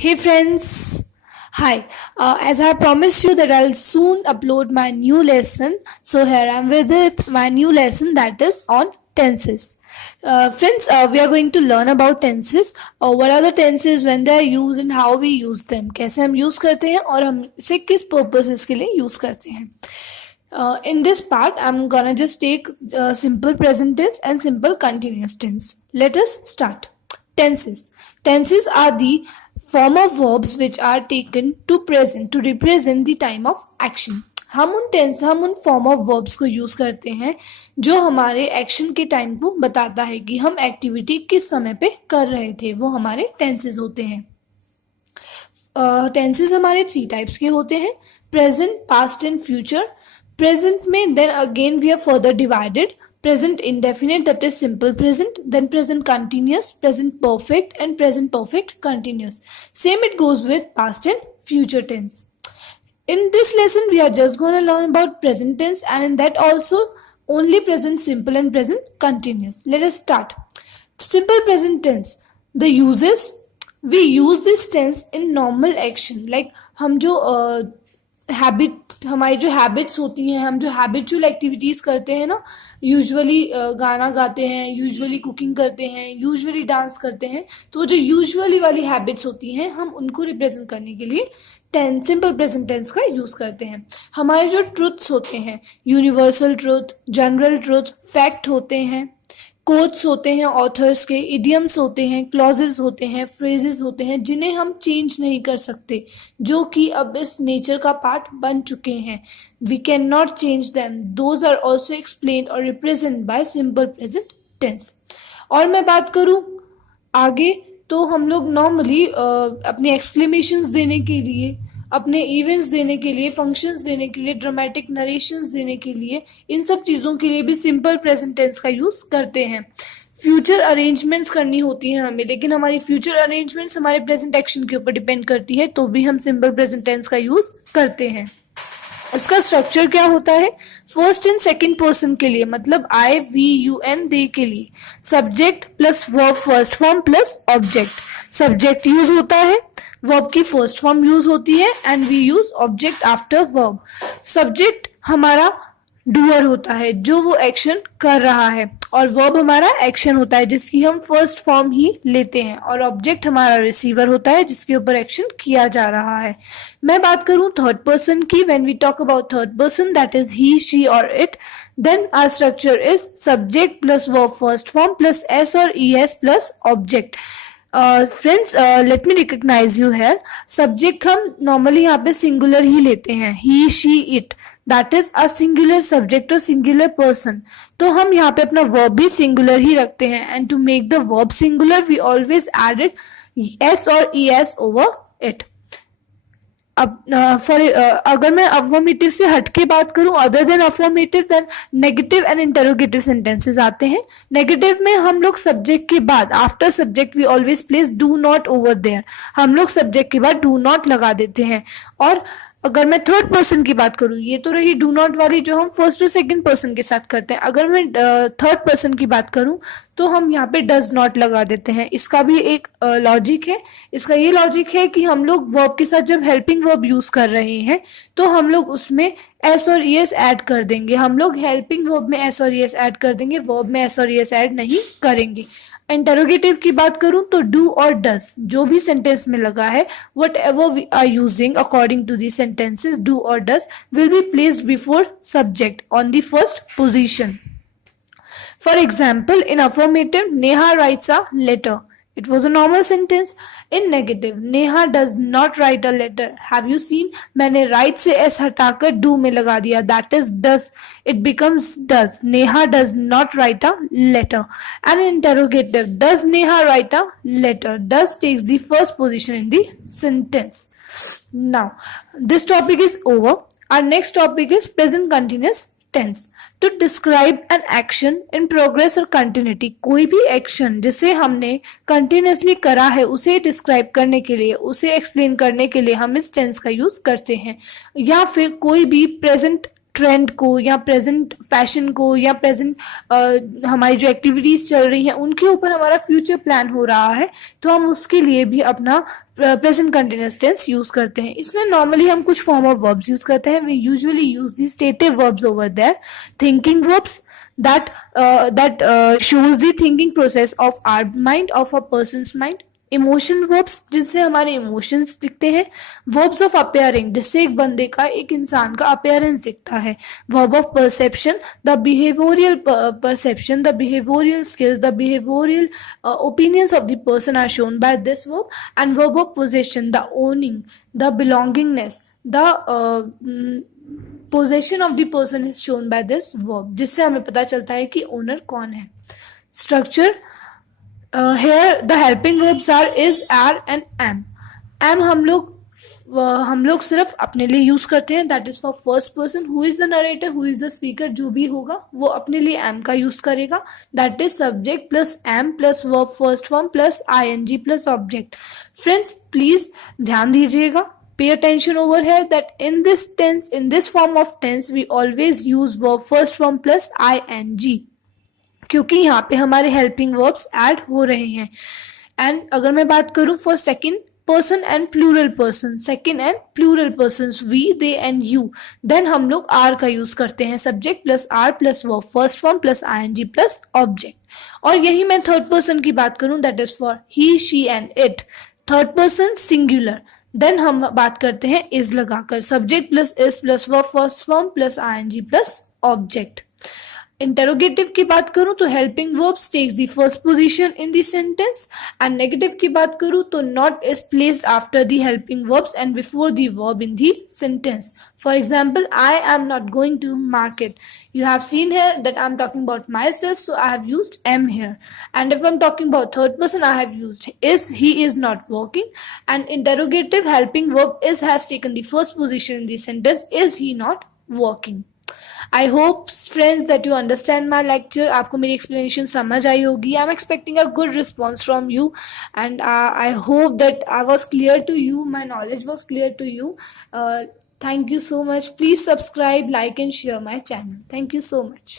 Hey friends, hi. As I promised you that I'll soon upload my new lesson, so here I'm with it, my new lesson that is on tenses. Friends, we are going to learn about tenses. What are the tenses, when they are used and how we use them. कैसे हम use करते हैं और हम इसे किस purposes के लिए use करते हैं. In this part, I'm gonna just take simple present tense and simple continuous tense. Let us start. Tenses. Tenses are the form of verbs which are taken to present to represent the time of action. हम उन form of verbs को use करते हैं जो हमारे action के time को बताता है कि हम एक्टिविटी किस समय पे कर रहे थे, वो हमारे टेंसेस होते हैं. टेंसेस हमारे 3 टाइप्स के होते हैं, present, past and future. Present में then again we are further divided. Present indefinite, that is simple present, then present continuous, present perfect and present perfect continuous. Same it goes with past and future tense. In this lesson we are just going to learn about present tense, and in that also only present simple and present continuous. Let us start. Simple present tense. The uses, we use this tense in normal action. Like हम जो हमारी जो habits होती हैं, हम जो habitual activities करते हैं ना, यूजुअली गाना गाते हैं, यूजुअली कुकिंग करते हैं, यूजुअली डांस करते हैं, तो जो यूजुअली वाली हैबिट्स होती हैं हम उनको रिप्रेजेंट करने के लिए सिंपल प्रेजेंट टेंस का यूज करते हैं. हमारे जो ट्रुथ्स होते हैं, universal truth, general truth, fact होते हैं, कोट्स होते हैं ऑथर्स के, इडियम्स होते हैं, क्लॉजेस होते हैं, फ्रेजेस होते हैं जिन्हें हम चेंज नहीं कर सकते, जो कि अब इस नेचर का पार्ट बन चुके हैं. We can not change them. Those are also explain और represent by simple present tense. और मैं बात करूं आगे, तो हम लोग नॉर्मली अपने एक्सक्लेमेशंस देने के लिए, अपने इवेंट्स देने के लिए, फंक्शंस देने के लिए, ड्रामेटिक नरेशंस देने के लिए, इन सब चीज़ों के लिए भी सिंपल प्रेजेंट टेंस का यूज़ करते हैं. फ्यूचर अरेंजमेंट्स करनी होती हैं हमें, लेकिन हमारी फ्यूचर अरेंजमेंट्स हमारे प्रेजेंट एक्शन के ऊपर डिपेंड करती है, तो भी हम सिंपल प्रेजेंट टेंस का यूज़ करते हैं. इसका स्ट्रक्चर क्या होता है? फर्स्ट एंड सेकंड पर्सन के लिए, मतलब I, we, you and they के लिए subject plus verb first form plus object. Subject use होता है, वर्ब की फर्स्ट फॉर्म यूज होती है, and we use object after verb. Subject हमारा डूअर होता है, जो वो एक्शन कर रहा है, और वर्ब हमारा एक्शन होता है जिसकी हम फर्स्ट फॉर्म ही लेते हैं, और ऑब्जेक्ट हमारा रिसीवर होता है जिसके ऊपर एक्शन किया जा रहा है. मैं बात करूं थर्ड पर्सन की, when we talk about third person, that is he, she और it, then our structure is subject plus verb first form plus s or es plus object. Friends, let me recognize you here. Subject हम normally यहाँ पे singular ही लेते हैं, he, she, it, that is a singular subject or singular person. तो हम यहाँ पे अपना verb भी singular ही रखते हैं, and to make the verb singular we always added s or es over it. अब अगर मैं अफर्मेटिव से हटके बात करूं, other than affirmative, then negative and interrogative sentences आते हैं. नेगेटिव में हम लोग सब्जेक्ट के बाद, after subject we always place do not over there. हम लोग सब्जेक्ट के बाद डू नॉट लगा देते हैं. और अगर मैं थर्ड पर्सन की बात करूं, ये तो रही डू नॉट वाली जो हम फर्स्ट और सेकंड पर्सन के साथ करते हैं. अगर मैं थर्ड पर्सन की बात करूं तो हम यहाँ पे डज नॉट लगा देते हैं. इसका भी एक लॉजिक है. इसका ये लॉजिक है कि हम लोग वर्ब के साथ जब हेल्पिंग वर्ब यूज कर रहे हैं तो हम लोग उसमें एस और ईएस ऐड कर देंगे. हम लोग हेल्पिंग वर्ब में एस और ईएस ऐड कर देंगे, वर्ब में एस और ईएस ऐड नहीं करेंगे. इंटरोगेटिव की बात करूं तो डू और डस जो भी सेंटेंस में लगा है, whatever we are using according to the sentences, do और does will be placed before subject on the first position. For example, in affirmative, Neha writes a letter. It was a normal sentence. In negative, Neha does not write a letter. Have you seen? मैंने write से s हटाकर do में लगा दिया. That is does. It becomes does. Neha does not write a letter. And in interrogative, does Neha write a letter? Does takes the first position in the sentence. Now, this topic is over. Our next topic is present continuous tense. To describe an action in progress और continuity. कोई भी action जिसे हमने continuously करा है उसे describe करने के लिए, उसे एक्सप्लेन करने के लिए हम इस टेंस का यूज करते हैं. या फिर कोई भी प्रेजेंट ट्रेंड को या प्रेजेंट फैशन को या प्रेजेंट हमारी जो एक्टिविटीज चल रही हैं उनके ऊपर हमारा फ्यूचर प्लान हो रहा है, तो हम उसके लिए भी अपना प्रेजेंट कंटिन्यूअस टेंस यूज करते हैं. इसमें नॉर्मली हम कुछ फॉर्म ऑफ वर्ब्स यूज करते हैं. We usually use the stative verbs over there. Thinking verbs that shows the thinking process of our mind, of a person's mind. Emotion verbs जिनसे हमारे emotions दिखते हैं. वर्ब्स ऑफ अपेयरिंग जिससे एक बंदे का, एक इंसान का अपेयरेंस दिखता है. Verb of perception the behavioural perception, the behavioural skills, the behavioural opinions of the person are shown by this verb. And verb of possession the owning, the belongingness, the possession of the person is shown by this verb, जिससे हमें पता चलता है कि owner कौन है. Structure here the helping verbs are is, are and am. am हम लोग सिर्फ अपने लिए यूज करते हैं. That is for first person. Who is the narrator, who is the speaker, जो भी होगा वो अपने लिए am का यूज करेगा. That is subject plus am plus verb first form plus ing plus object. Friends please ध्यान दीजिएगा. Pay attention over here that in this tense, in this form of tense, we always use verb first form plus ing, क्योंकि यहाँ पे हमारे helping verbs add हो रहे हैं. And अगर मैं बात करूँ for second person and plural person, second and plural person, we, they and you, then हम लोग आर का यूज करते हैं. Subject plus are plus verb first form plus ing plus object. और यही मैं थर्ड पर्सन की बात करूँ, that is for he, she and it. Third person singular. Then हम बात करते हैं इज लगाकर. Subject plus is plus verb first form plus ing plus object. Interrogative की बात करूं तो helping verbs takes the first position in the sentence. And negative की बात करूं तो not is placed after the helping verbs and before the verb in the sentence. For example, I am not going to market. You have seen here that I'm talking about myself, so I have used am here. And if I'm talking about third person, I have used is. He is not working. And interrogative helping verb is has taken the first position in the sentence. Is he not working? I hope friends that you understand my lecture. आपको मेरी explanation समझ आई होगी. I'm expecting a good response from you, and I hope that I was clear to you. My knowledge was clear to you. Thank you so much. Please subscribe, like and share my channel. Thank you so much.